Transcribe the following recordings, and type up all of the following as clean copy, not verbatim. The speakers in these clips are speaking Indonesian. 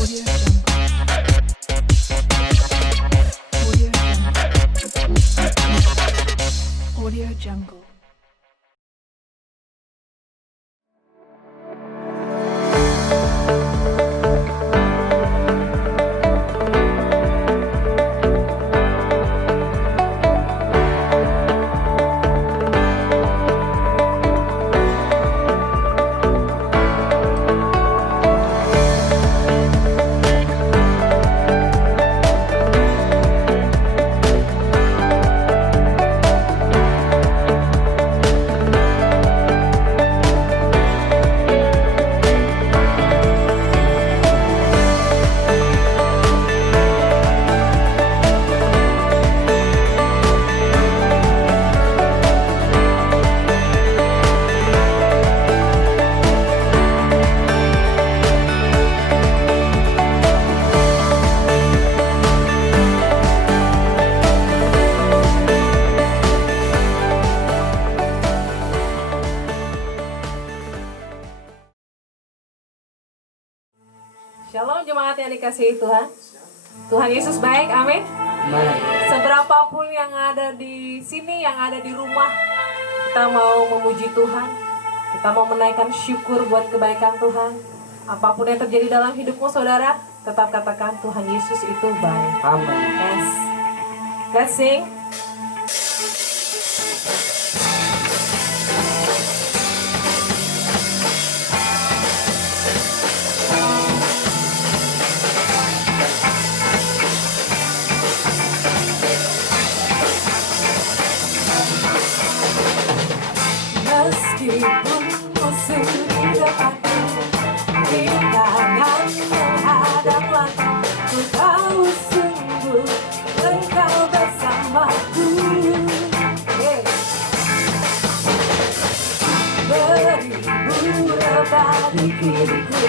Audio Jungle. Shalom jemaat yang dikasihi Tuhan. Tuhan Yesus baik, amin. Baik. Seberapapun yang ada di sini, yang ada di rumah, kita mau memuji Tuhan. Kita mau menaikkan syukur buat kebaikan Tuhan. Apapun yang terjadi dalam hidupmu saudara, tetap katakan Tuhan Yesus itu baik. Amin. Yes. Let's sing. Meskipun musuh di depanku, di tanganmu ada langkah, ku tahu sungguh Engkau bersamaku. Beribu rebah di kiriku,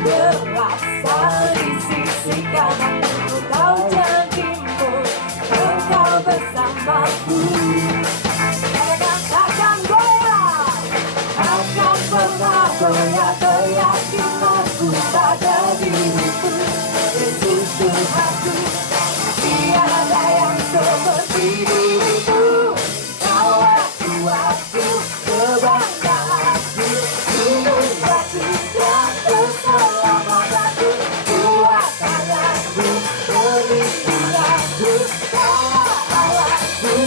berasal di sisi kananku, ku tahu janjimu Engkau bersamaku. Goyah keyakinanku pada diriku, Yesus Tuhanku, tiada yang seperti dirimu. Kau aku, kebanggaanku, gunung batu dan keselamatanku, kuat tanganku, pelindunganku, Kau Allahku,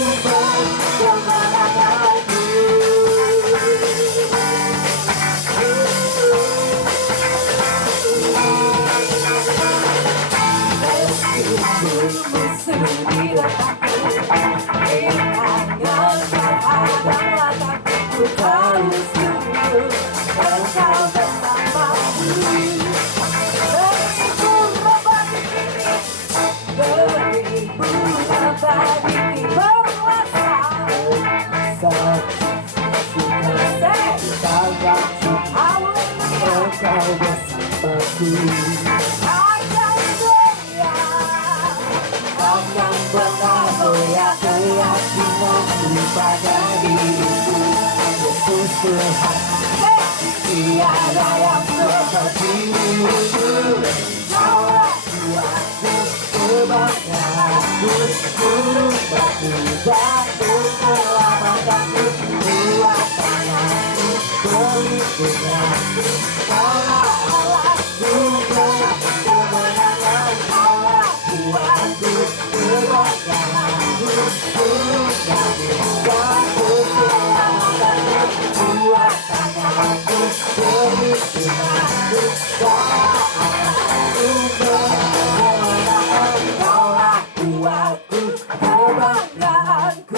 kemenanganku. Musuh di depanku, di tanganmu ada langkahku, ku tahu sungguh Engkau bersamaku. Beribu rebah di kiri, beribu rebah di kiri, berkuasa. Engkau bersamaku. Akan pernah goyah keyakinanku pada diriku, Yesus Tuhan. Tiada yang seperti dirimu. Kau aku, kebanggaanku, gunung batu dan keselamatanku, kuat tanganku, pelindunganku, Kau Allahku, kemenangan, Allahku, kebanggaanku, gunung batu dan keselamatanku, kuat tanganku, pelindunganku, Kau Allahku, kemenangan, Kau aku, kebanggaanku.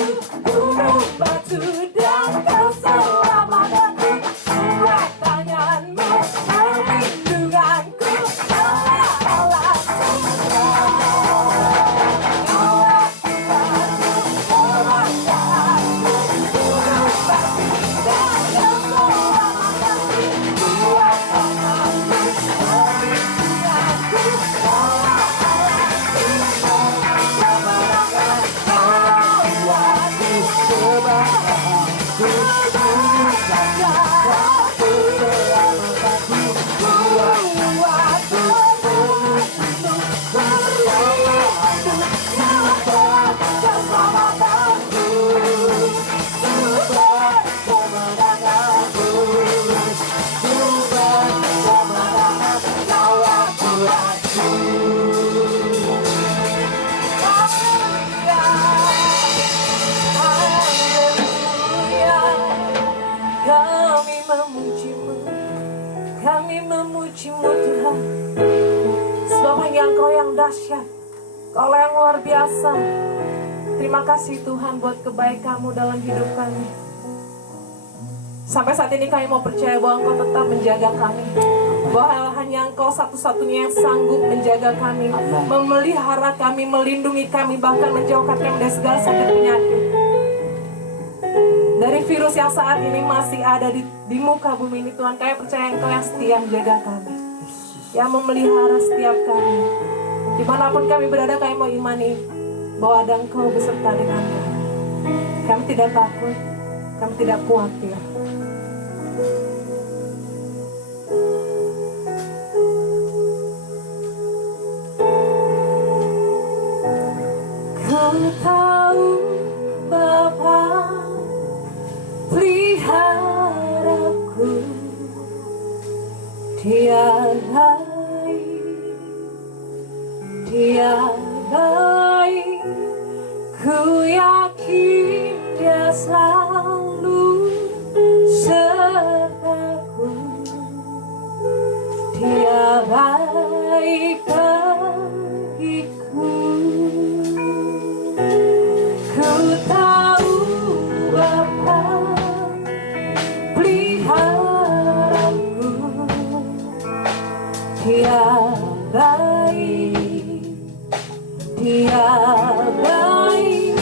Kami memuji-Mu Tuhan, sebab hanya Engkau yang dahsyat, Engkau yang luar biasa. Terima kasih Tuhan buat kebaikan-Mu dalam hidup kami. Sampai saat ini kami mau percaya bahwa Engkau tetap menjaga kami, bahwa hanya Engkau satu-satunya yang sanggup menjaga kami, memelihara kami, melindungi kami, bahkan menjauhkan kami dari segala sakit penyakit. Dari virus yang saat ini masih ada di muka bumi ini, Tuhan, kami percaya Engkau yang setia menjaga kami, yang memelihara setiap kami. Dimanapun kami berada, kami mau imani bahwa ada Engkau beserta dengan kami. Kami tidak takut, kami tidak khawatir. Ku tahu Bapa peliharaku, Dia baik, Dia baik. Ku yakin Dia selalu sertaku. Dia baik bagiku. Ku tahu Bapa peliharaku, Dia baik, Dia baik.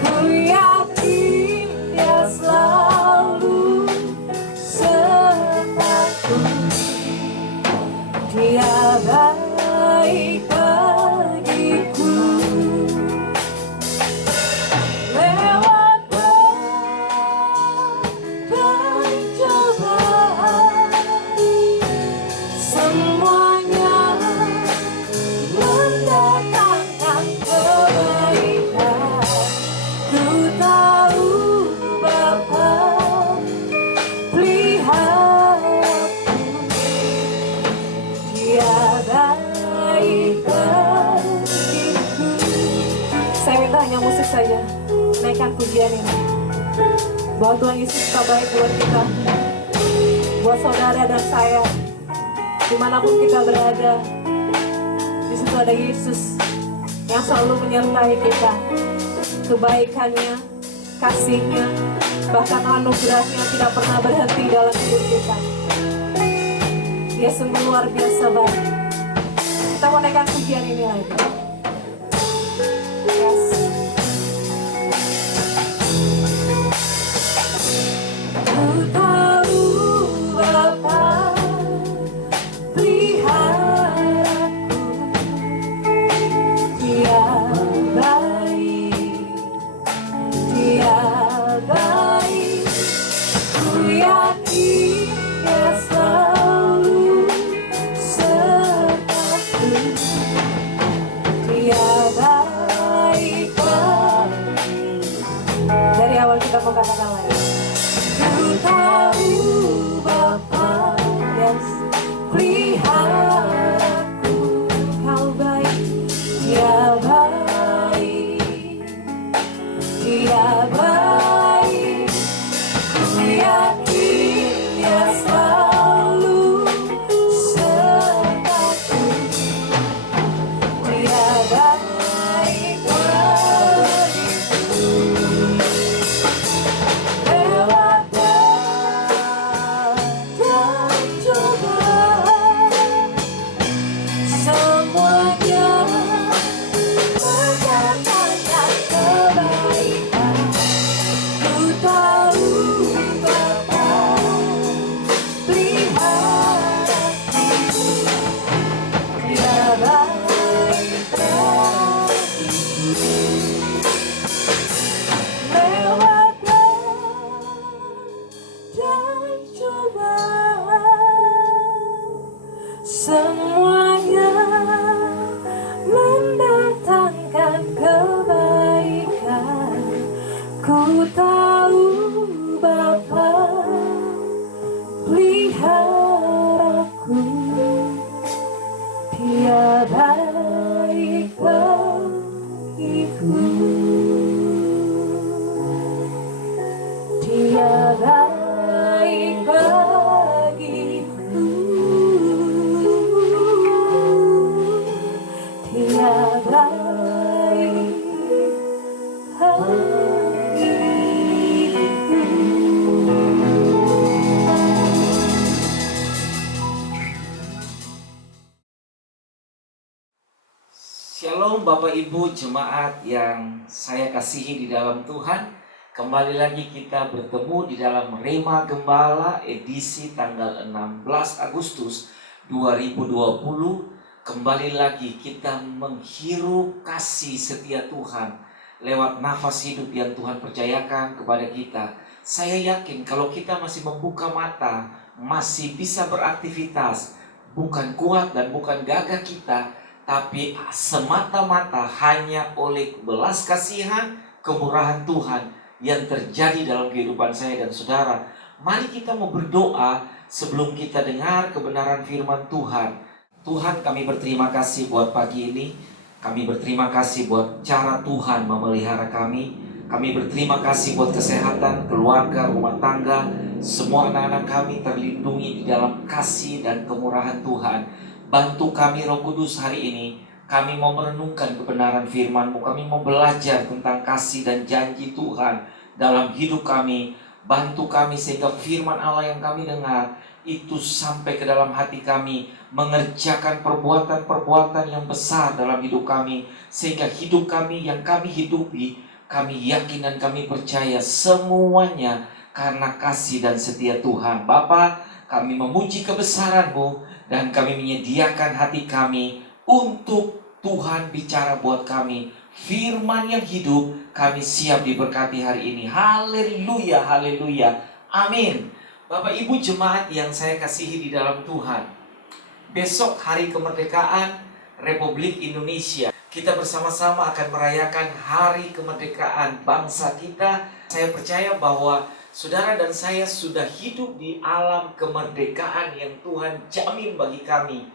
Ku yakin Dia selalu sertaku. Dia baik bagiku. Lewat berbagai cobaan, semuanya mendatangkan kebaikan. Ku tahu Bapa peliharaku, Dia baik bagiku. Saya minta hanya musik saja, naikkan pujian ini, bahwa Tuhan Yesus tak baik buat kita, buat saudara dan saya. Dimanapun kita berada, di situ ada Yesus yang selalu menyertai kita. Kebaikannya, kasihnya, bahkan anugerahnya tidak pernah berhenti dalam hidup kita. Dia sungguh luar biasa baik. Kita mau naikkan pujian ini lagi. Yes. Ku tahu Bapa peliharaku, Dia baik, Dia baik. Ku yakin Dia selalu sertaku. Dia baik baik. Dari awal kita mau katakan lagi. Ku tahu Bapa, yes, peliharaku, Kau baik, Dia baik, Dia baik. Ku yakin Dia selalu sertaku. Dia baik bagiku. Shalom Bapak Ibu jemaat yang saya kasihi di dalam Tuhan. Kembali lagi kita bertemu di dalam Rema Gembala edisi tanggal 16 Agustus 2020. Kembali lagi kita menghirup kasih setia Tuhan lewat nafas hidup yang Tuhan percayakan kepada kita. Saya yakin kalau kita masih membuka mata, masih bisa beraktivitas, bukan kuat dan bukan gagah kita, tapi semata-mata hanya oleh belas kasihan, kemurahan Tuhan yang terjadi dalam kehidupan saya dan saudara. Mari kita mau berdoa sebelum kita dengar kebenaran firman Tuhan. Tuhan, kami berterima kasih buat pagi ini. Kami berterima kasih buat cara Tuhan memelihara kami. Kami berterima kasih buat kesehatan, keluarga, rumah tangga. Semua anak-anak kami terlindungi di dalam kasih dan kemurahan Tuhan. Bantu kami Roh Kudus hari ini. Kami mau merenungkan kebenaran firman-Mu. Kami mau belajar tentang kasih dan janji Tuhan dalam hidup kami. Bantu kami sehingga firman Allah yang kami dengar itu sampai ke dalam hati kami, mengerjakan perbuatan-perbuatan yang besar dalam hidup kami, sehingga hidup kami yang kami hidupi, kami yakin dan kami percaya semuanya karena kasih dan setia Tuhan. Bapa, kami memuji kebesaran-Mu dan kami menyediakan hati kami untuk Tuhan bicara buat kami. Firman yang hidup, kami siap diberkati hari ini. Haleluya, haleluya, amin. Bapak Ibu jemaat yang saya kasihi di dalam Tuhan, besok hari kemerdekaan Republik Indonesia. Kita bersama-sama akan merayakan hari kemerdekaan bangsa kita. Saya percaya bahwa saudara dan saya sudah hidup di alam kemerdekaan yang Tuhan jamin bagi kami.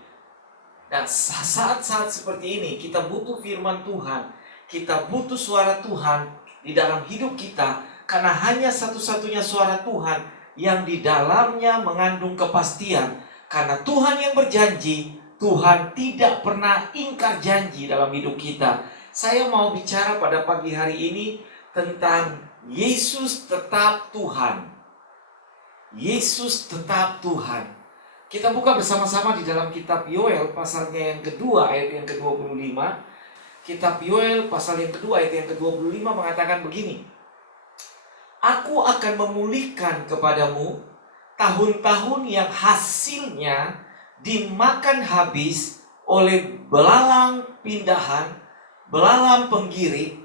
Dan saat-saat seperti ini kita butuh firman Tuhan. Kita butuh suara Tuhan di dalam hidup kita. Karena hanya satu-satunya suara Tuhan yang di dalamnya mengandung kepastian. Karena Tuhan yang berjanji, Tuhan tidak pernah ingkar janji dalam hidup kita. Saya mau bicara pada pagi hari ini tentang Yesus tetap Tuhan. Yesus tetap Tuhan. Kita buka bersama-sama di dalam kitab Yoel pasalnya yang kedua ayat yang ke-25. Kitab Yoel pasal yang kedua ayat yang ke-25 mengatakan begini. Aku akan memulihkan kepadamu tahun-tahun yang hasilnya dimakan habis oleh belalang pindahan, belalang penggirik.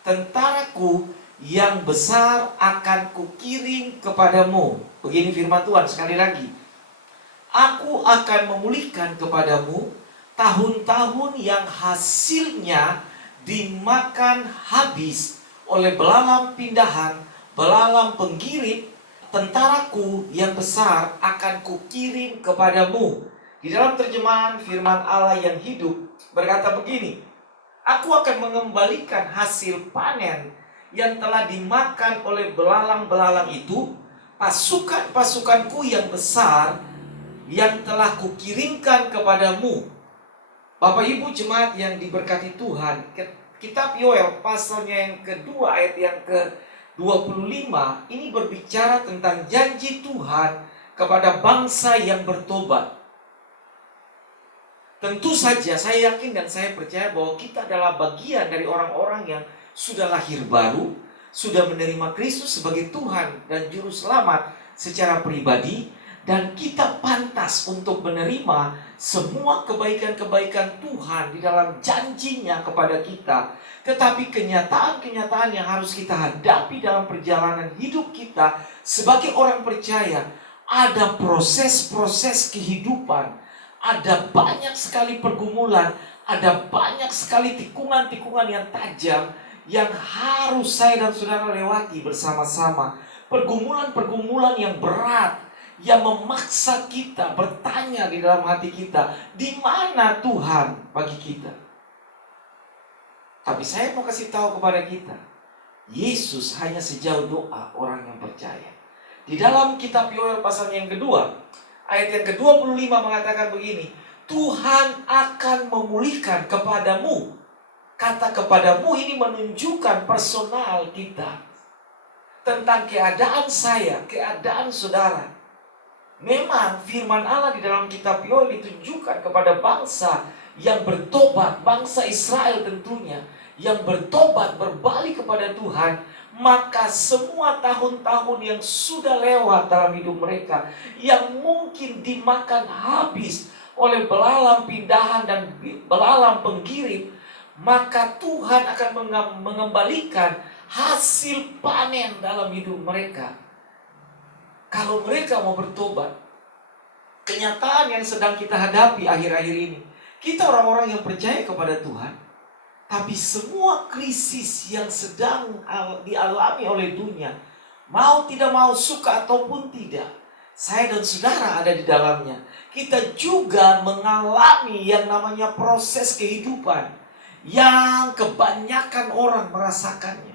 Tentaraku yang besar akan kukirim kepadamu. Begini firman Tuhan sekali lagi. Aku akan memulihkan kepadamu tahun-tahun yang hasilnya dimakan habis oleh belalang pindahan, belalang penggirik. Tentaraku yang besar akan kukirim kepadamu. Di dalam terjemahan firman Allah yang hidup berkata begini. Aku akan mengembalikan hasil panen yang telah dimakan oleh belalang-belalang itu, pasukan-pasukanku yang besar yang telah kukirimkan kepadamu. Bapak Ibu jemaat yang diberkati Tuhan, kitab Yoel pasalnya yang kedua ayat yang ke-25 ini berbicara tentang janji Tuhan kepada bangsa yang bertobat. Tentu saja saya yakin dan saya percaya bahwa kita adalah bagian dari orang-orang yang sudah lahir baru, sudah menerima Kristus sebagai Tuhan dan Juru Selamat secara pribadi, dan kita pantas untuk menerima semua kebaikan-kebaikan Tuhan di dalam janjinya kepada kita. Tetapi kenyataan-kenyataan yang harus kita hadapi dalam perjalanan hidup kita sebagai orang percaya, ada proses-proses kehidupan. Ada banyak sekali pergumulan, ada banyak sekali tikungan-tikungan yang tajam yang harus saya dan saudara lewati bersama-sama. Pergumulan-pergumulan yang berat yang memaksa kita bertanya di dalam hati kita, di mana Tuhan bagi kita? Tapi saya mau kasih tahu kepada kita, Yesus hanya sejauh doa orang yang percaya. Di dalam kitab Yoel pasal yang kedua, ayat yang ke-25 mengatakan begini, Tuhan akan memulihkan kepadamu. Kata kepadamu ini menunjukkan personal kita. Tentang keadaan saya, keadaan saudara. Memang firman Allah di dalam kitab Yoel ditujukan kepada bangsa yang bertobat, bangsa Israel tentunya, yang bertobat, berbalik kepada Tuhan. Maka semua tahun-tahun yang sudah lewat dalam hidup mereka, yang mungkin dimakan habis oleh belalang pindahan dan belalang penggiring, maka Tuhan akan mengembalikan hasil panen dalam hidup mereka. Kalau mereka mau bertobat. Kenyataan yang sedang kita hadapi akhir-akhir ini, kita orang-orang yang percaya kepada Tuhan, tapi semua krisis yang sedang dialami oleh dunia, mau tidak mau, suka ataupun tidak, saya dan saudara ada di dalamnya. Kita juga mengalami yang namanya proses kehidupan yang kebanyakan orang merasakannya.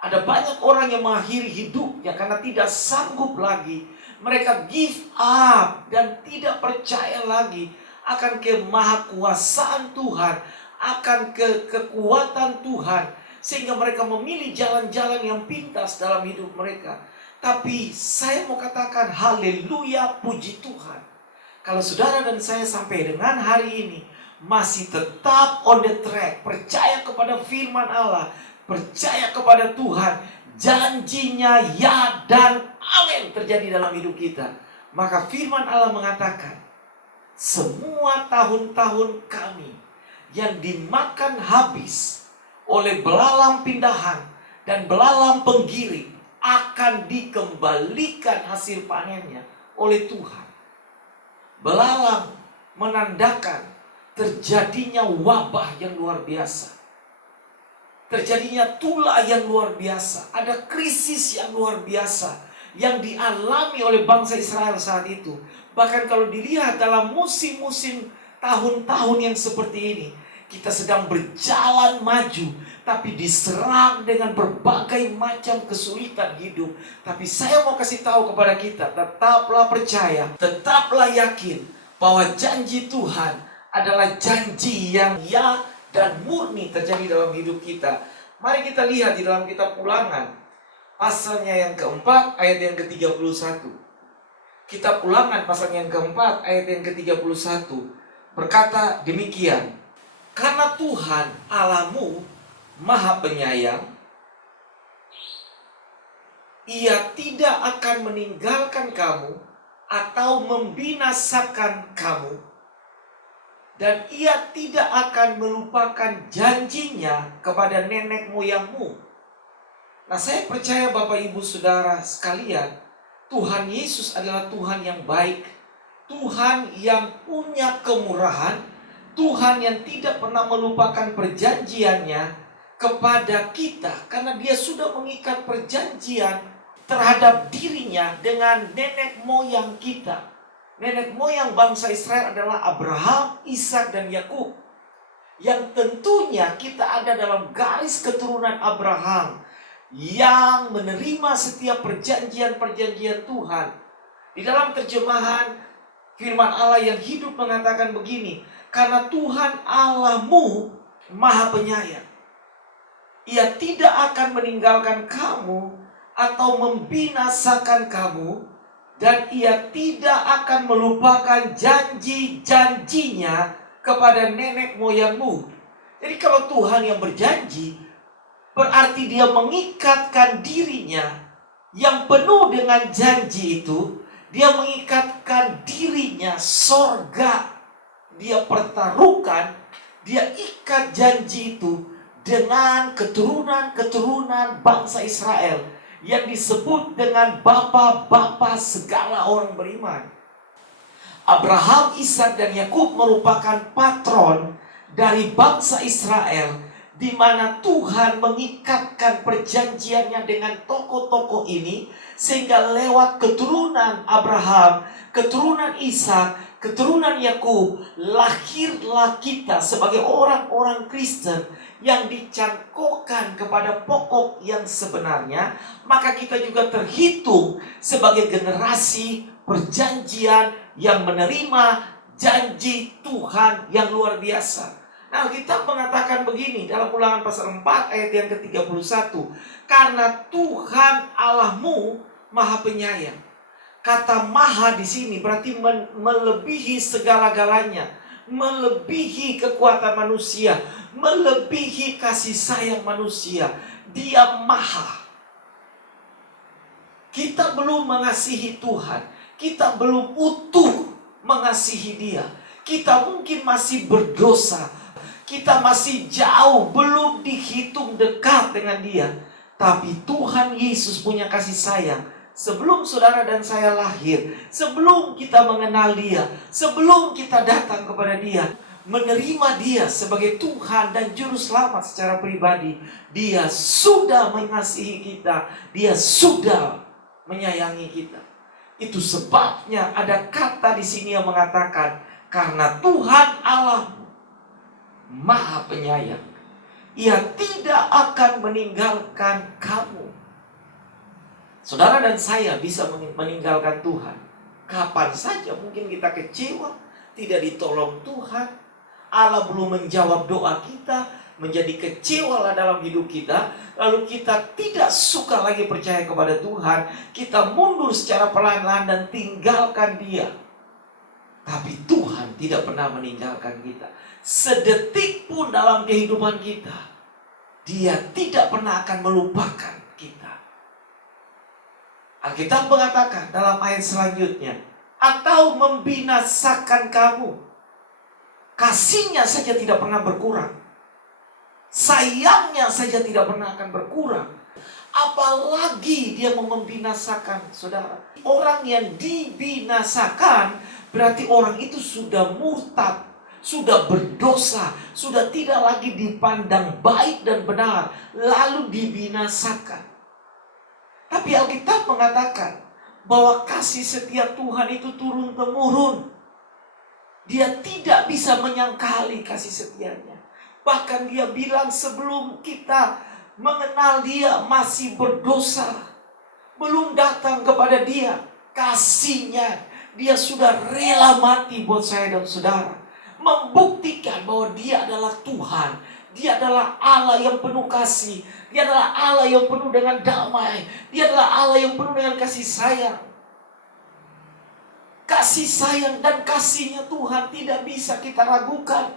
Ada banyak orang yang mengakhiri hidupnya karena tidak sanggup lagi. Mereka give up dan tidak percaya lagi akan kemahakuasaan Tuhan, akan kekuatan Tuhan, sehingga mereka memilih jalan-jalan yang pintas dalam hidup mereka. Tapi saya mau katakan haleluya, puji Tuhan. Kalau saudara dan saya sampai dengan hari ini masih tetap on the track, percaya kepada firman Allah, percaya kepada Tuhan, janjinya ya dan amin terjadi dalam hidup kita. Maka firman Allah mengatakan, semua tahun-tahun kami yang dimakan habis oleh belalang pindahan dan belalang penggiring akan dikembalikan hasil panennya oleh Tuhan. Belalang menandakan terjadinya wabah yang luar biasa, terjadinya tula yang luar biasa, ada krisis yang luar biasa yang dialami oleh bangsa Israel saat itu. Bahkan kalau dilihat dalam musim-musim tahun-tahun yang seperti ini, kita sedang berjalan maju, tapi diserang dengan berbagai macam kesulitan hidup. Tapi saya mau kasih tahu kepada kita, tetaplah percaya, tetaplah yakin bahwa janji Tuhan adalah janji yang ya dan murni terjadi dalam hidup kita. Mari kita lihat di dalam kitab Ulangan, pasalnya yang keempat, ayat yang ke-31. Kitab Ulangan, pasal yang keempat, ayat yang ke-31, berkata demikian. Karena Tuhan Allahmu Maha Penyayang, Ia tidak akan meninggalkan kamu atau membinasakan kamu, dan Ia tidak akan melupakan janjinya kepada nenek moyangmu. Nah, saya percaya Bapak Ibu Saudara sekalian, Tuhan Yesus adalah Tuhan yang baik, Tuhan yang punya kemurahan, Tuhan yang tidak pernah melupakan perjanjiannya kepada kita, karena Dia sudah mengikat perjanjian terhadap dirinya dengan nenek moyang kita. Nenek moyang bangsa Israel adalah Abraham, Ishak, dan Yakub, yang tentunya kita ada dalam garis keturunan Abraham yang menerima setiap perjanjian-perjanjian Tuhan. Di dalam terjemahan firman Allah yang hidup mengatakan begini, karena Tuhan Allahmu Maha Penyayang, Ia tidak akan meninggalkan kamu atau membinasakan kamu, dan Ia tidak akan melupakan janji-janjinya kepada nenek moyangmu. Jadi kalau Tuhan yang berjanji, berarti Dia mengikatkan dirinya yang penuh dengan janji itu. Dia mengikatkan dirinya, sorga Dia pertaruhkan, Dia ikat janji itu dengan keturunan-keturunan bangsa Israel yang disebut dengan bapa-bapa segala orang beriman. Abraham, Ishak, dan Yakub merupakan patron dari bangsa Israel, di mana Tuhan mengikatkan perjanjiannya dengan tokoh-tokoh ini, sehingga lewat keturunan Abraham, keturunan Ishak, keturunan Yakub, lahirlah kita sebagai orang-orang Kristen yang dicangkokkan kepada pokok yang sebenarnya. Maka kita juga terhitung sebagai generasi perjanjian yang menerima janji Tuhan yang luar biasa. Nah, kita mengatakan begini dalam Ulangan pasal 4 ayat yang ke-31. Karena Tuhan Allahmu Maha Penyayang. Kata maha di sini berarti melebihi segala-galanya, melebihi kekuatan manusia, melebihi kasih sayang manusia. Dia maha. Kita belum mengasihi Tuhan, kita belum utuh mengasihi Dia. Kita mungkin masih berdosa, kita masih jauh, belum dihitung dekat dengan Dia. Tapi Tuhan Yesus punya kasih sayang. Sebelum saudara dan saya lahir, sebelum kita mengenal Dia, sebelum kita datang kepada Dia, menerima Dia sebagai Tuhan dan Juru Selamat secara pribadi, Dia sudah mengasihi kita, Dia sudah menyayangi kita. Itu sebabnya ada kata di sini yang mengatakan, karena Tuhan Allah Maha Penyayang, Ia tidak akan meninggalkan kamu. Saudara dan saya bisa meninggalkan Tuhan kapan saja. Mungkin kita kecewa, tidak ditolong Tuhan, Allah belum menjawab doa kita, menjadi kecewa dalam hidup kita. Lalu kita tidak suka lagi percaya kepada Tuhan, kita mundur secara pelan-pelan dan tinggalkan Dia. Tapi Tuhan tidak pernah meninggalkan kita. Sedetik pun dalam kehidupan kita, Dia tidak pernah akan melupakan kita. Alkitab mengatakan dalam ayat selanjutnya, atau membinasakan kamu. Kasihnya saja tidak pernah berkurang, sayangnya saja tidak pernah akan berkurang, apalagi Dia mau membinasakan saudara. Orang yang dibinasakan berarti orang itu sudah murtad, sudah berdosa, sudah tidak lagi dipandang baik dan benar, lalu dibinasakan. Tapi Alkitab mengatakan bahwa kasih setia Tuhan itu turun-temurun. Dia tidak bisa menyangkali kasih setianya. Bahkan Dia bilang sebelum kita mengenal Dia masih berdosa, belum datang kepada Dia, kasihnya Dia sudah rela mati buat saya dan saudara, membuktikan bahwa Dia adalah Tuhan. Dia adalah Allah yang penuh kasih. Dia adalah Allah yang penuh dengan damai. Dia adalah Allah yang penuh dengan kasih sayang. Kasih sayang dan kasihnya Tuhan tidak bisa kita ragukan.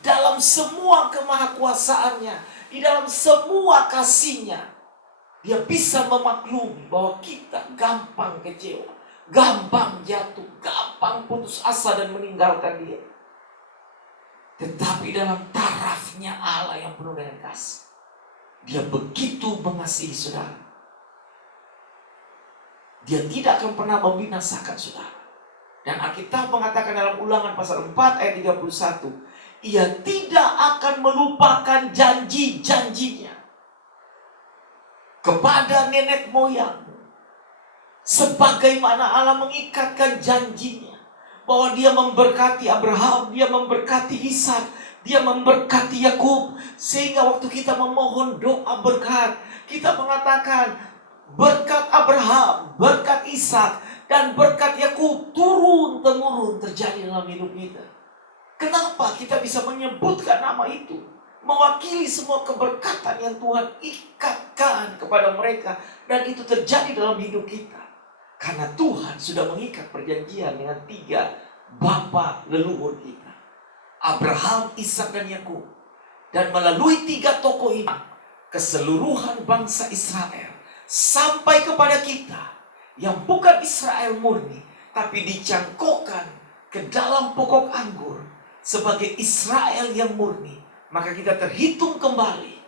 Dalam semua kemahakuasaannya, di dalam semua kasihnya, Dia bisa memaklumi bahwa kita gampang kecewa, gampang jatuh, gampang putus asa dan meninggalkan Dia. Tetapi dalam tarafnya Allah yang penuh dengan kasih, Dia begitu mengasihi saudara. Dia tidak akan pernah membinasakan saudara. Dan Alkitab mengatakan dalam Ulangan pasal 4 ayat 31, Ia tidak akan melupakan janji-janjinya kepada nenek moyangmu, sebagaimana Allah mengikatkan janjinya bahwa Dia memberkati Abraham, Dia memberkati Ishak, Dia memberkati Yakub. Sehingga waktu kita memohon doa berkat, kita mengatakan berkat Abraham, berkat Ishak, dan berkat Yakub turun-temurun terjadi dalam hidup kita. Kenapa kita bisa menyebutkan nama itu? Mewakili semua keberkatan yang Tuhan ikatkan kepada mereka, dan itu terjadi dalam hidup kita. Karena Tuhan sudah mengikat perjanjian dengan 3 bapa leluhur kita, Abraham, Ishak, dan Yakub. Dan melalui 3 tokoh ini, keseluruhan bangsa Israel sampai kepada kita yang bukan Israel murni, tapi dicangkokkan ke dalam pokok anggur sebagai Israel yang murni. Maka kita terhitung kembali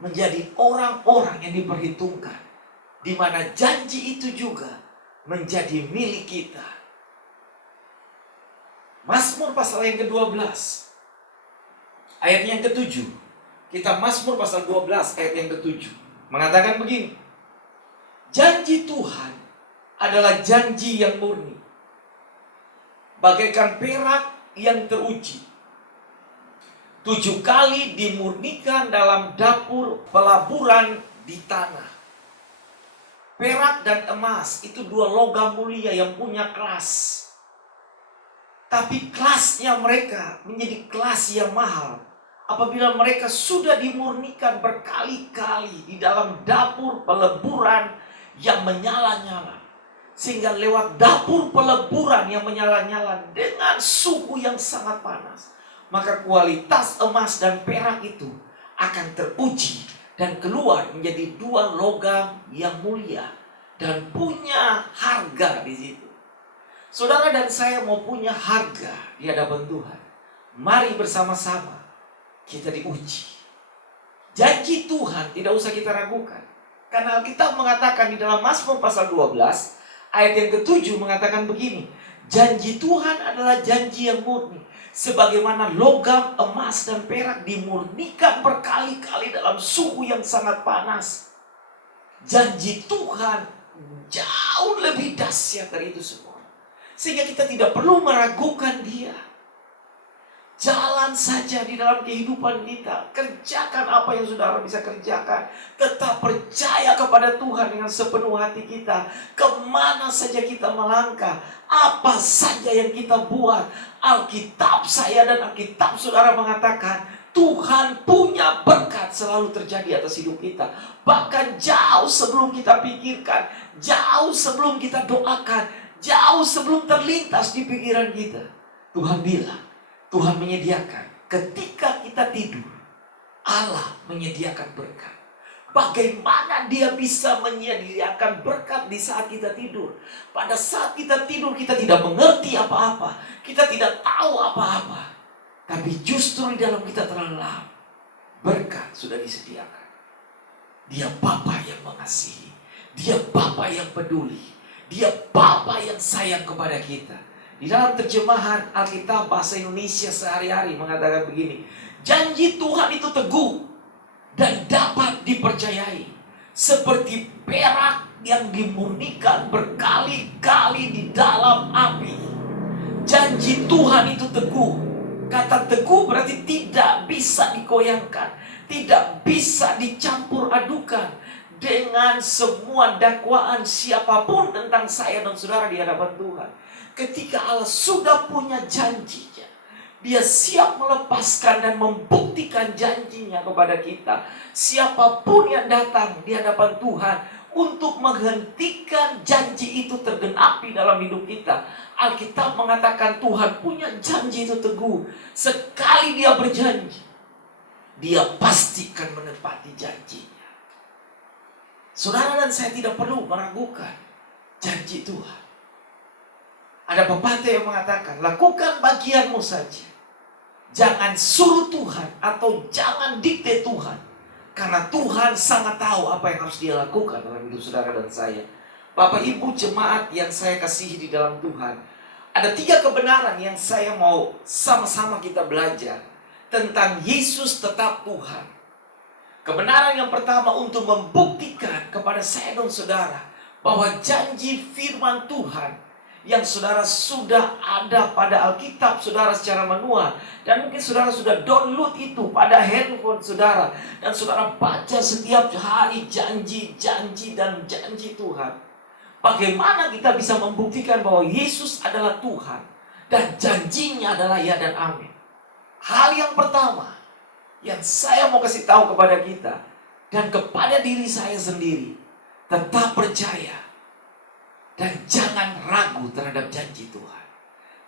menjadi orang-orang yang diperhitungkan, di mana janji itu juga menjadi milik kita. Mazmur pasal yang ke-12 ayat yang ke-7. Kita Mazmur pasal 12 ayat yang ke-7 mengatakan begini, janji Tuhan adalah janji yang murni, bagaikan perak yang teruji, 7 kali dimurnikan dalam dapur pelaburan di tanah. Perak dan emas itu 2 logam mulia yang punya kelas. Tapi kelasnya mereka menjadi kelas yang mahal apabila mereka sudah dimurnikan berkali-kali di dalam dapur peleburan yang menyala-nyala. Sehingga lewat dapur peleburan yang menyala-nyala dengan suhu yang sangat panas, maka kualitas emas dan perak itu akan teruji dan keluar menjadi dua logam yang mulia dan punya harga di situ. Saudara dan saya mau punya harga di hadapan Tuhan. Mari bersama-sama kita diuji. Janji Tuhan tidak usah kita ragukan. Karena Alkitab mengatakan di dalam Mazmur pasal 12 ayat yang ke-7 mengatakan begini. Janji Tuhan adalah janji yang murni. Sebagaimana logam emas dan perak dimurnikan berkali-kali dalam suhu yang sangat panas. Janji Tuhan jauh lebih dahsyat dari itu semua. Sehingga kita tidak perlu meragukan Dia. Jalan saja di dalam kehidupan kita. Kerjakan apa yang saudara bisa kerjakan. Tetap percaya kepada Tuhan dengan sepenuh hati kita. Kemana saja kita melangkah. Apa saja yang kita buat. Alkitab saya dan Alkitab saudara mengatakan, Tuhan punya berkat selalu terjadi atas hidup kita. Bahkan jauh sebelum kita pikirkan. Jauh sebelum kita doakan. Jauh sebelum terlintas di pikiran kita. Tuhan bilang, Tuhan menyediakan. Ketika kita tidur, Allah menyediakan berkat. Bagaimana Dia bisa menyediakan berkat di saat kita tidur? Pada saat kita tidur, kita tidak mengerti apa-apa. Kita tidak tahu apa-apa. Tapi justru di dalam kita terlelap, berkat sudah disediakan. Dia Bapa yang mengasihi. Dia Bapa yang peduli. Dia Bapa yang sayang kepada kita. Di dalam terjemahan Alkitab bahasa Indonesia sehari-hari mengatakan begini. Janji Tuhan itu teguh dan dapat dipercayai. Seperti perak yang dimurnikan berkali-kali di dalam api. Janji Tuhan itu teguh. Kata teguh berarti tidak bisa digoyangkan. Tidak bisa dicampur adukan dengan semua dakwaan siapapun tentang saya dan saudara di hadapan Tuhan. Ketika Allah sudah punya janjinya, Dia siap melepaskan dan membuktikan janjinya kepada kita. Siapapun yang datang di hadapan Tuhan untuk menghentikan janji itu tergenapi dalam hidup kita. Alkitab mengatakan Tuhan punya janji itu teguh. Sekali Dia berjanji, Dia pastikan menepati janjinya. Saudara dan saya tidak perlu meragukan janji Tuhan. Ada pepatah yang mengatakan, lakukan bagianmu saja. Jangan suruh Tuhan atau jangan dikte Tuhan. Karena Tuhan sangat tahu apa yang harus Dia lakukan dalam hidup saudara dan saya. Bapak Ibu jemaat yang saya kasihi di dalam Tuhan. Ada 3 kebenaran yang saya mau sama-sama kita belajar. Tentang Yesus tetap Tuhan. Kebenaran yang pertama untuk membuktikan kepada saya dan saudara bahwa janji firman Tuhan yang saudara sudah ada pada Alkitab saudara secara manual, dan mungkin saudara sudah download itu pada handphone saudara, dan saudara baca setiap hari janji dan janji Tuhan. Bagaimana kita bisa membuktikan bahwa Yesus adalah Tuhan dan janjinya adalah ya dan amin? Hal yang pertama yang saya mau kasih tahu kepada kita dan kepada diri saya sendiri, tetap percaya dan jangan ragu terhadap janji Tuhan.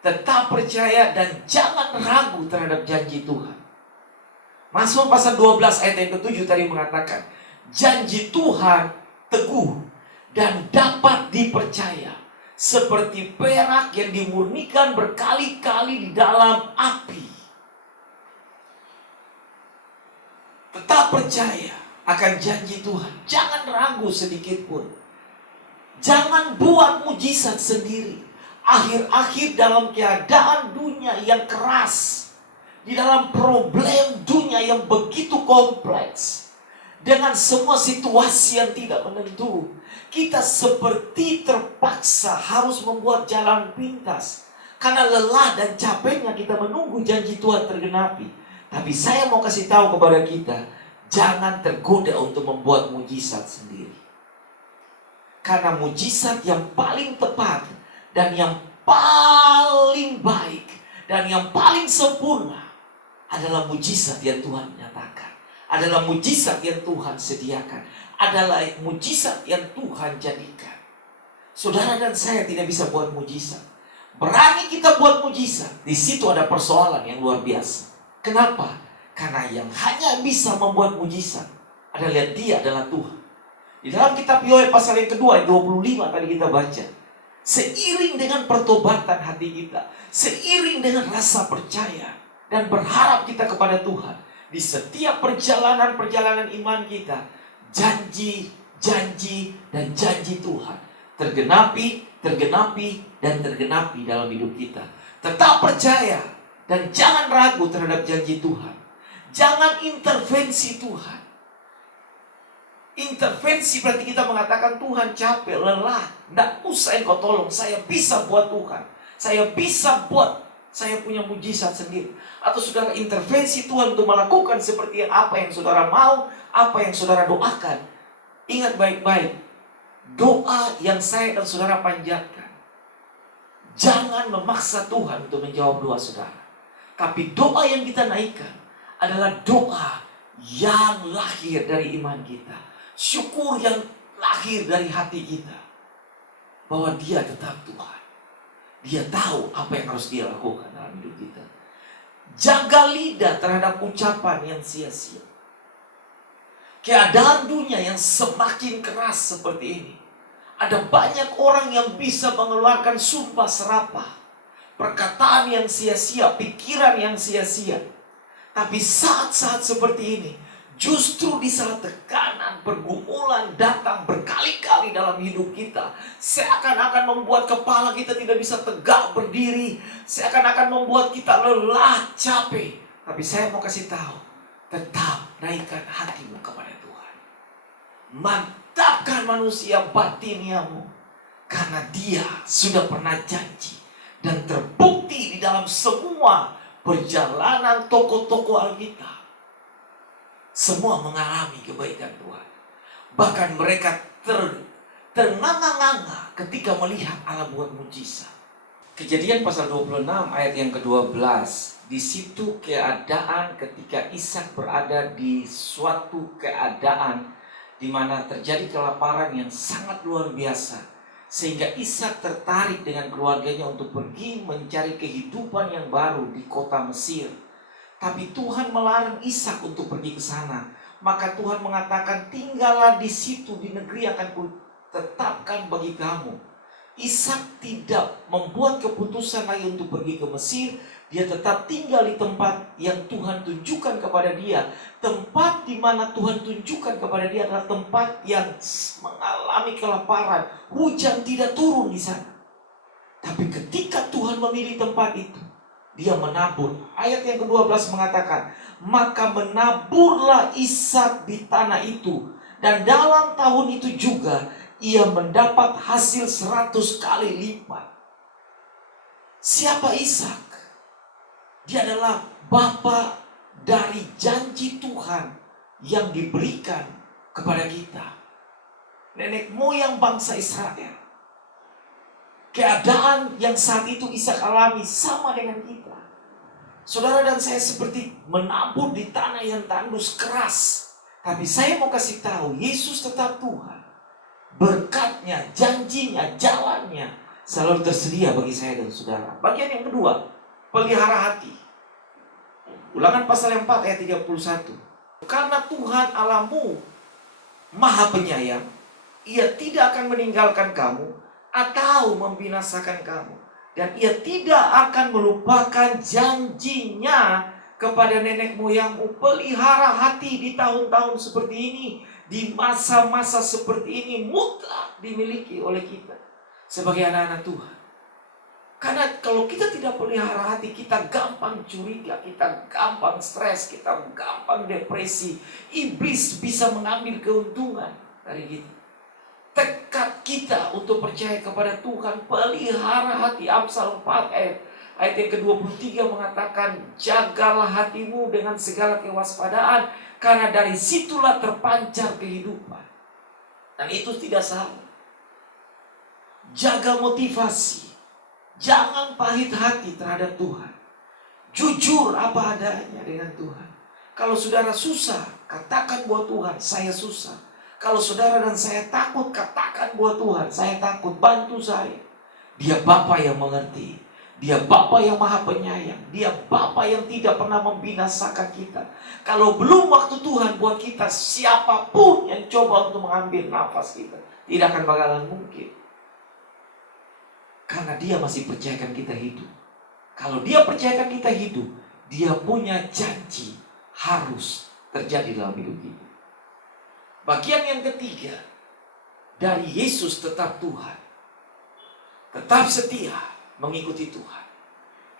Tetap percaya dan jangan ragu terhadap janji Tuhan. Mazmur pasal 12 ayat yang ke-7 tadi mengatakan, janji Tuhan teguh dan dapat dipercaya, seperti perak yang dimurnikan berkali-kali di dalam api. Tetap percaya akan janji Tuhan. Jangan ragu sedikit pun. Jangan buat mujizat sendiri. Akhir-akhir dalam keadaan dunia yang keras, di dalam problem dunia yang begitu kompleks, dengan semua situasi yang tidak menentu, kita seperti terpaksa harus membuat jalan pintas. Karena lelah dan capeknya kita menunggu janji Tuhan tergenapi. Tapi saya mau kasih tahu kepada kita, jangan tergoda untuk membuat mujizat sendiri. Karena mujizat yang paling tepat dan yang paling baik dan yang paling sempurna adalah mujizat yang Tuhan nyatakan. Adalah mujizat yang Tuhan sediakan. Adalah mujizat yang Tuhan jadikan. Saudara dan saya tidak bisa buat mujizat. Berani kita buat mujizat, di situ ada persoalan yang luar biasa. Kenapa? Karena yang hanya bisa membuat mujizat adalah Dia adalah Tuhan. Di dalam kitab Yoel pasal yang kedua, ayat 25 tadi kita baca. Seiring dengan pertobatan hati kita, seiring dengan rasa percaya dan berharap kita kepada Tuhan, di setiap perjalanan-perjalanan iman kita, janji dan janji Tuhan tergenapi, dan tergenapi dalam hidup kita. Tetap percaya dan jangan ragu terhadap janji Tuhan. Jangan intervensi Tuhan. Intervensi berarti kita mengatakan Tuhan capek, lelah, tidak usah engkau tolong, saya bisa buat Tuhan. Saya bisa buat, saya punya mujizat sendiri. Atau saudara intervensi Tuhan untuk melakukan seperti apa yang saudara mau, apa yang saudara doakan. Ingat baik-baik, doa yang saya dan saudara panjatkan, jangan memaksa Tuhan untuk menjawab doa saudara. Tapi doa yang kita naikkan adalah doa yang lahir dari iman kita. Syukur yang lahir dari hati kita. Bahwa Dia tetap Tuhan. Dia tahu apa yang harus Dia lakukan dalam hidup kita. Jaga lidah terhadap ucapan yang sia-sia. Keadaan dunia yang semakin keras seperti ini. Ada banyak orang yang bisa mengeluarkan sumpah serapah. Perkataan yang sia-sia, pikiran yang sia-sia. Tapi saat-saat seperti ini, justru di saat tekanan, pergumulan datang berkali-kali dalam hidup kita, seakan-akan membuat kepala kita tidak bisa tegak berdiri, seakan-akan membuat kita lelah, capek. Tapi saya mau kasih tahu, tetap naikkan hatimu kepada Tuhan. Mantapkan manusia batiniamu, karena Dia sudah pernah janji dan terbukti di dalam semua perjalanan tokoh-tokoh Alkitab. Semua mengalami kebaikan Tuhan. Bahkan mereka ternganga-nganga ketika melihat Allah buat mujizat. Kejadian pasal 26 ayat yang ke-12. Di situ keadaan ketika Ishak berada di suatu keadaan di mana terjadi kelaparan yang sangat luar biasa. Sehingga Ishak tertarik dengan keluarganya untuk pergi mencari kehidupan yang baru di kota Mesir. Tapi Tuhan melarang Ishak untuk pergi ke sana. Maka Tuhan mengatakan, tinggallah di situ, di negeri yang akan kutetapkan bagi kamu. Ishak tidak membuat keputusan lagi untuk pergi ke Mesir. Dia tetap tinggal di tempat yang Tuhan tunjukkan kepada dia. Tempat di mana Tuhan tunjukkan kepada dia adalah tempat yang mengalami kelaparan. Hujan tidak turun di sana. Tapi ketika Tuhan memilih tempat itu, Dia menabur. Ayat yang ke-12 mengatakan, maka menaburlah Ishak di tanah itu. Dan dalam tahun itu juga ia mendapat hasil 100 kali lipat. Siapa Ishak? Dia adalah bapa dari janji Tuhan yang diberikan kepada kita. Nenek moyang bangsa Israel. Keadaan yang saat itu Ishak alami sama dengan kita. Saudara dan saya seperti menabur di tanah yang tandus keras. Tapi saya mau kasih tahu, Yesus tetap Tuhan. Berkatnya, janjinya, jalannya selalu tersedia bagi saya dan saudara. Bagian yang kedua, pelihara hati. Ulangan pasal yang 4 ayat 31. Karena Tuhan Allahmu Maha Penyayang, Ia tidak akan meninggalkan kamu atau membinasakan kamu. Dan Ia tidak akan melupakan janjinya kepada nenek moyangmu. Pelihara hati di tahun-tahun seperti ini, di masa-masa seperti ini, mutlak dimiliki oleh kita sebagai anak-anak Tuhan. Karena kalau kita tidak pelihara hati, kita gampang curiga, kita gampang stres, kita gampang depresi. Iblis bisa mengambil keuntungan dari kita. Tekad kita untuk percaya kepada Tuhan, pelihara hati. Amsal 4 ayat yang ke-23 mengatakan, jagalah hatimu dengan segala kewaspadaan, karena dari situlah terpancar kehidupan. Dan itu tidak salah. Jaga motivasi. Jangan pahit hati terhadap Tuhan. Jujur apa adanya dengan Tuhan. Kalau saudara susah, katakan buat Tuhan, saya susah. Kalau saudara dan saya takut, katakan buat Tuhan, saya takut, bantu saya. Dia Bapa yang mengerti. Dia Bapa yang maha penyayang. Dia Bapa yang tidak pernah membinasakan kita. Kalau belum waktu Tuhan buat kita, siapapun yang coba untuk mengambil nafas kita, tidak akan bakalan mungkin. Karena dia masih percayakan kita hidup. Kalau dia percayakan kita hidup, dia punya janji harus terjadi dalam hidup kita. Bagian yang ketiga, dari Yesus tetap Tuhan. Tetap setia mengikuti Tuhan.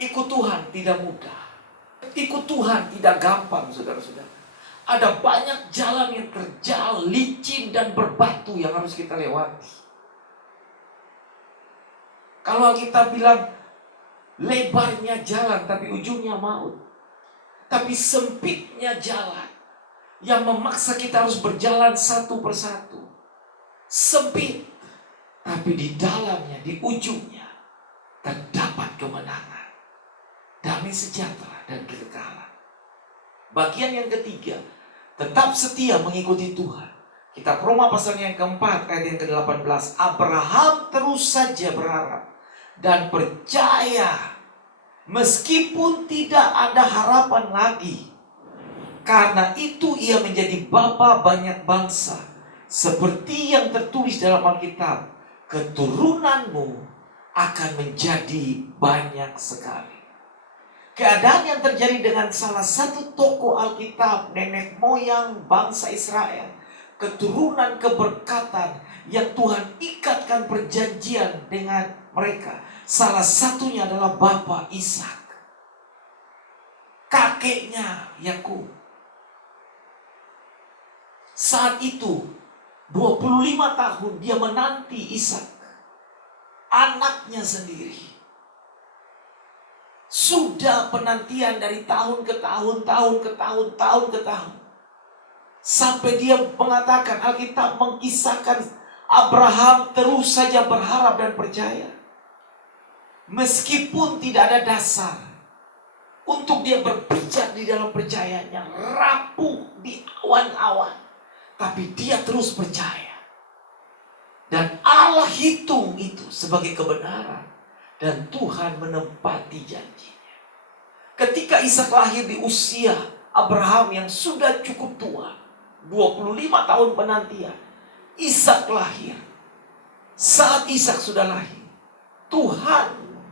Ikut Tuhan tidak mudah. Ikut Tuhan tidak gampang, saudara-saudara. Ada banyak jalan yang terjal, licin dan berbatu yang harus kita lewati. Kalau kita bilang lebarnya jalan tapi ujungnya maut. Tapi sempitnya jalan yang memaksa kita harus berjalan satu persatu. Sempit, tapi di dalamnya, di ujungnya terdapat kemenangan, damai sejahtera dan kekekalan. Bagian yang ketiga, tetap setia mengikuti Tuhan. Kitab Roma pasal yang keempat ayat yang ke-18. Abraham terus saja berharap dan percaya meskipun tidak ada harapan lagi. Karena itu ia menjadi bapa banyak bangsa. Seperti yang tertulis dalam Alkitab, keturunanmu akan menjadi banyak sekali. Keadaan yang terjadi dengan salah satu tokoh Alkitab, nenek moyang bangsa Israel, keturunan keberkatan yang Tuhan ikatkan perjanjian dengan mereka. Salah satunya adalah Bapa Ishak, kakeknya Yakub. Saat itu 25 tahun dia menanti Ishak, anaknya sendiri. Sudah penantian dari tahun ke tahun, tahun ke tahun. Sampai dia mengatakan, Alkitab mengisahkan Abraham terus saja berharap dan percaya. Meskipun tidak ada dasar untuk dia berpijak di dalam percayanya, rapuh di awan-awan. Tapi dia terus percaya. Dan Allah hitung itu sebagai kebenaran. Dan Tuhan menepati janjinya. Ketika Ishak lahir di usia Abraham yang sudah cukup tua, 25 tahun penantian, Ishak lahir. Saat Ishak sudah lahir, Tuhan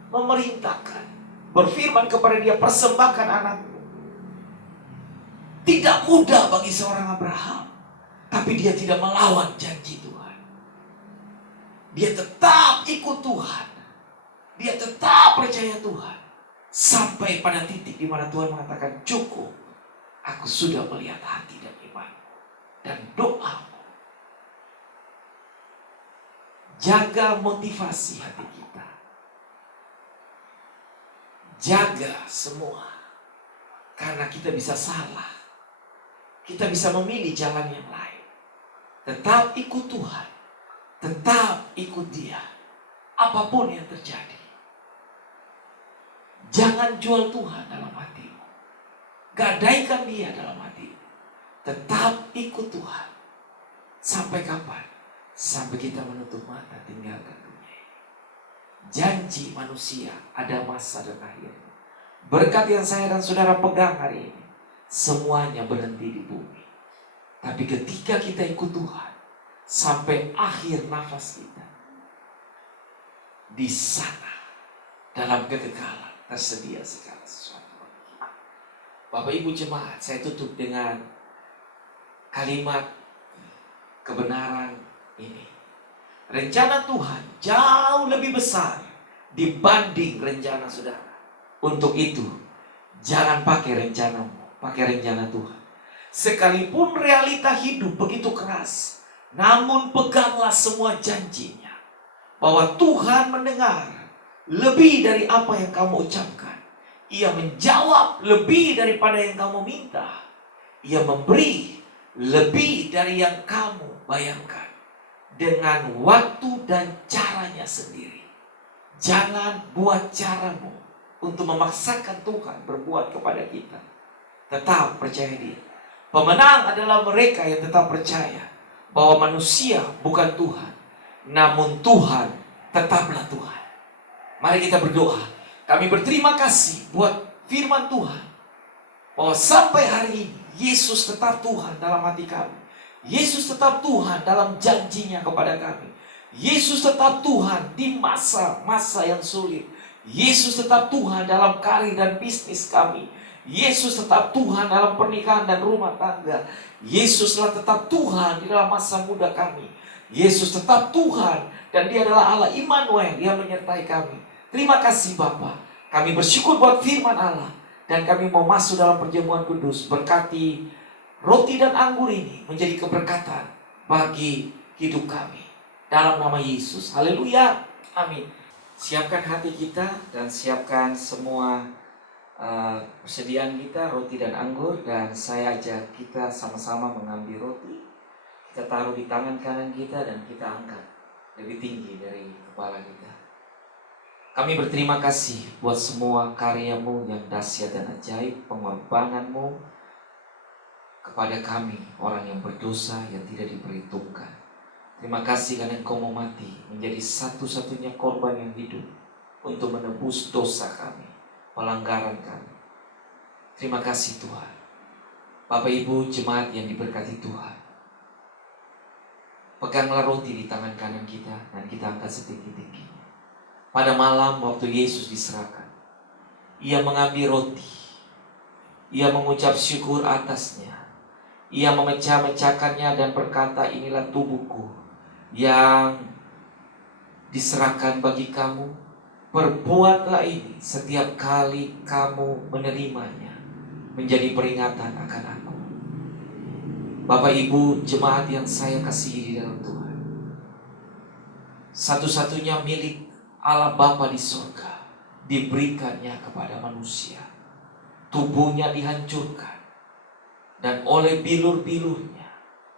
memerintahkan, berfirman kepada dia, persembahkan anakmu. Tidak mudah bagi seorang Abraham, tapi dia tidak melawan janji Tuhan. Dia tetap ikut Tuhan. Dia tetap percaya Tuhan. Sampai pada titik di mana Tuhan mengatakan, cukup. Aku sudah melihat hati dan imanmu dan doamu. Jaga motivasi hati kita. Jaga semua. Karena kita bisa salah. Kita bisa memilih jalan yang lain. Tetap ikut Tuhan. Tetap ikut Dia. Apapun yang terjadi. Jangan jual Tuhan dalam hatimu. Gadaikan Dia dalam hatimu. Tetap ikut Tuhan. Sampai kapan? Sampai kita menutup mata tinggalkan dunia ini. Janji manusia ada masa dan akhirnya. Berkat yang saya dan saudara pegang hari ini, semuanya berhenti di bumi. Tapi ketika kita ikut Tuhan sampai akhir nafas kita, di sana dalam kekekalan tersedia segala sesuatu. Bapak Ibu jemaat, saya tutup dengan kalimat kebenaran ini. Rencana Tuhan jauh lebih besar dibanding rencana saudara. Untuk itu, jangan pakai rencanamu, pakai rencana Tuhan. Sekalipun realita hidup begitu keras, namun peganglah semua janjinya. Bahwa Tuhan mendengar lebih dari apa yang kamu ucapkan. Ia menjawab lebih daripada yang kamu minta. Ia memberi lebih dari yang kamu bayangkan. Dengan waktu dan caranya sendiri. Jangan buat caramu untuk memaksakan Tuhan berbuat kepada kita. Tetap percaya Dia. Pemenang adalah mereka yang tetap percaya bahwa manusia bukan Tuhan, namun Tuhan tetaplah Tuhan. Mari kita berdoa. Kami berterima kasih buat firman Tuhan, bahwa sampai hari ini Yesus tetap Tuhan dalam hati kami. Yesus tetap Tuhan dalam janjinya kepada kami. Yesus tetap Tuhan di masa-masa yang sulit. Yesus tetap Tuhan dalam karir dan bisnis kami. Yesus tetap Tuhan dalam pernikahan dan rumah tangga. Yesuslah tetap Tuhan di dalam masa muda kami. Yesus tetap Tuhan, dan Dia adalah Allah Immanuel yang menyertai kami. Terima kasih Bapa. Kami bersyukur buat firman Allah, dan kami mau masuk dalam perjamuan kudus. Berkati roti dan anggur ini menjadi keberkatan bagi hidup kami. Dalam nama Yesus. Haleluya. Amin. Siapkan hati kita dan siapkan semua persediaan kita, roti dan anggur. Dan saya ajak kita sama-sama mengambil roti. Kita taruh di tangan kanan kita dan kita angkat lebih tinggi dari kepala kita. Kami berterima kasih buat semua karya-Mu yang dahsyat dan ajaib, pengorbanan-Mu kepada kami, orang yang berdosa yang tidak diperhitungkan. Terima kasih karena Engkau mau mati menjadi satu-satunya korban yang hidup untuk menebus dosa kami, pelanggaran kami. Terima kasih Tuhan. Bapak Ibu jemaat yang diberkati Tuhan, peganglah roti di tangan kanan kita dan kita angkat setinggi-tingginya. Pada malam waktu Yesus diserahkan, Ia mengambil roti, Ia mengucap syukur atasnya, Ia memecah-mecahkannya dan berkata, inilah tubuhku yang diserahkan bagi kamu. Perbuatlah ini setiap kali kamu menerimanya, menjadi peringatan akan aku. Bapak Ibu jemaat yang saya kasihi di dalam Tuhan, satu-satunya milik Allah Bapa di surga diberikannya kepada manusia. Tubuhnya dihancurkan, dan oleh bilur-bilurnya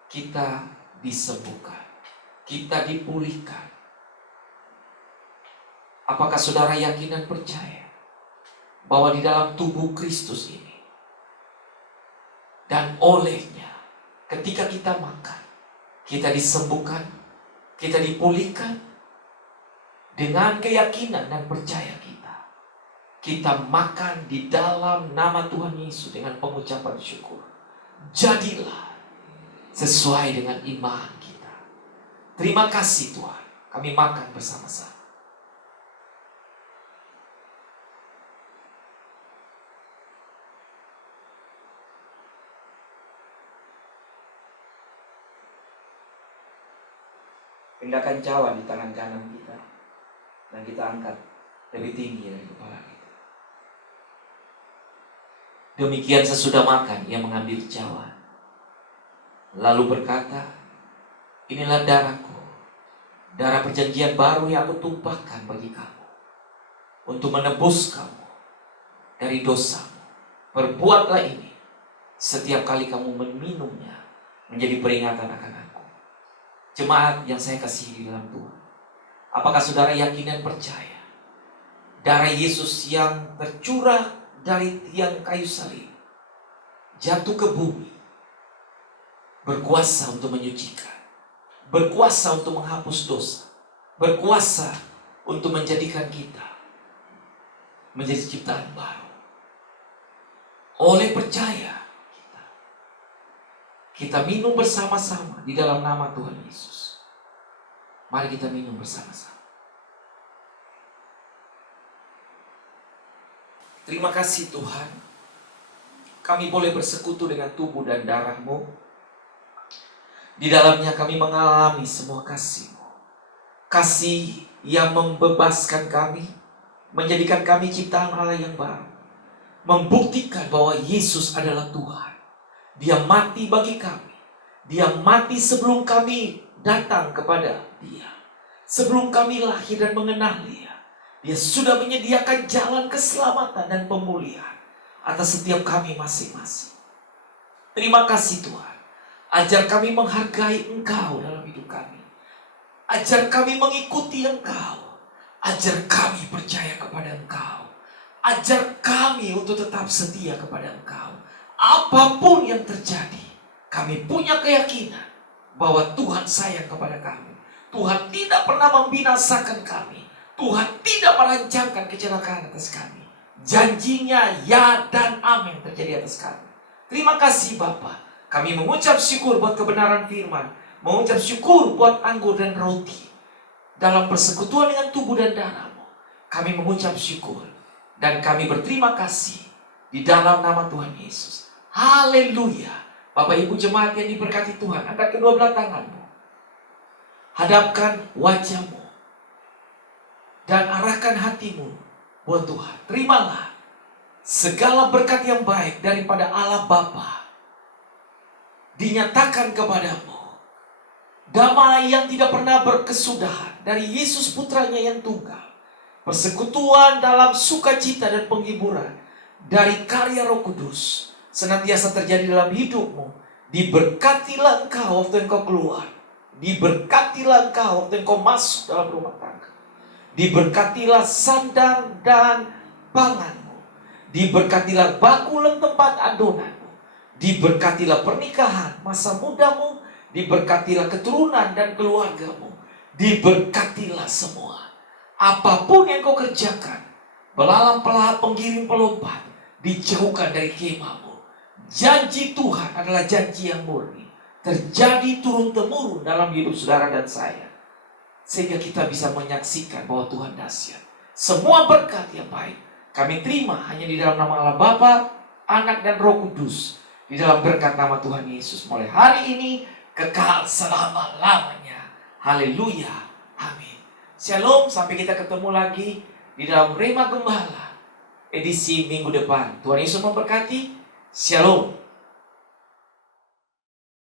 kita disembuhkan, kita dipulihkan. Apakah saudara yakin dan percaya bahwa di dalam tubuh Kristus ini dan olehnya, ketika kita makan, kita disembuhkan, kita dipulihkan? Dengan keyakinan dan percaya kita makan di dalam nama Tuhan Yesus dengan pengucapan syukur. Jadilah sesuai dengan iman kita. Terima kasih Tuhan, kami makan bersama-sama. Pindahkan cawan di tangan kanan kita dan kita angkat lebih tinggi dari kepala kita. Demikian sesudah makan, Ia mengambil cawan, lalu berkata, inilah darahku, darah perjanjian baru yang aku tumpahkan bagi kamu, untuk menebus kamu dari dosamu. Perbuatlah ini setiap kali kamu meminumnya, menjadi peringatan akan aku. Jemaat yang saya kasihi di dalam Tuhan, apakah saudara yakin dan percaya darah Yesus yang tercurah dari tiang kayu salib jatuh ke bumi, berkuasa untuk menyucikan, berkuasa untuk menghapus dosa, berkuasa untuk menjadikan kita menjadi ciptaan baru? Oleh percaya kita minum bersama-sama di dalam nama Tuhan Yesus. Mari kita minum bersama-sama. Terima kasih Tuhan, kami boleh bersekutu dengan tubuh dan darah-Mu. Di dalamnya kami mengalami semua kasih-Mu. Kasih yang membebaskan kami, menjadikan kami ciptaan Allah yang baru, membuktikan bahwa Yesus adalah Tuhan. Dia mati bagi kami. Dia mati sebelum kami datang kepada Dia, sebelum kami lahir dan mengenal Dia. Dia sudah menyediakan jalan keselamatan dan pemulihan atas setiap kami masing-masing. Terima kasih Tuhan. Ajar kami menghargai Engkau dalam hidup kami. Ajar kami mengikuti Engkau. Ajar kami percaya kepada Engkau. Ajar kami untuk tetap setia kepada Engkau. Apapun yang terjadi, kami punya keyakinan bahwa Tuhan sayang kepada kami. Tuhan tidak pernah membinasakan kami. Tuhan tidak merancangkan kecelakaan atas kami. Janjinya ya dan amin terjadi atas kami. Terima kasih Bapa. Kami mengucap syukur buat kebenaran firman. Mengucap syukur buat anggur dan roti. Dalam persekutuan dengan tubuh dan darah-Mu, kami mengucap syukur. Dan kami berterima kasih di dalam nama Tuhan Yesus. Haleluya. Bapak Ibu jemaat yang diberkati Tuhan, angkat kedua belah tanganmu. Hadapkan wajahmu. Dan arahkan hatimu buat Tuhan. Terimalah segala berkat yang baik daripada Allah Bapa. Dinyatakan kepadamu. Damai yang tidak pernah berkesudahan dari Yesus putranya yang tunggal. Persekutuan dalam sukacita dan penghiburan dari karya Roh Kudus senantiasa terjadi dalam hidupmu. Diberkatilah engkau waktu engkau keluar. Diberkatilah engkau waktu engkau masuk dalam rumah tangga. Diberkatilah sandang dan panganmu. Diberkatilah bakulan tempat adonanmu. Diberkatilah pernikahan masa mudamu. Diberkatilah keturunan dan keluargamu. Diberkatilah semua. Apapun yang kau kerjakan, belalang pelahap penggiring pelompat, dijauhkan dari kemahmu. Janji Tuhan adalah janji yang murni. Terjadi turun-temurun dalam hidup saudara dan saya. Sehingga kita bisa menyaksikan bahwa Tuhan dahsyat. Semua berkat yang baik kami terima hanya di dalam nama Allah Bapa, Anak dan Roh Kudus. Di dalam berkat nama Tuhan Yesus. Mulai hari ini kekal selama-lamanya. Haleluya. Amin. Shalom. Sampai kita ketemu lagi di dalam Rema Gembala edisi minggu depan. Tuhan Yesus memberkati. Shalom.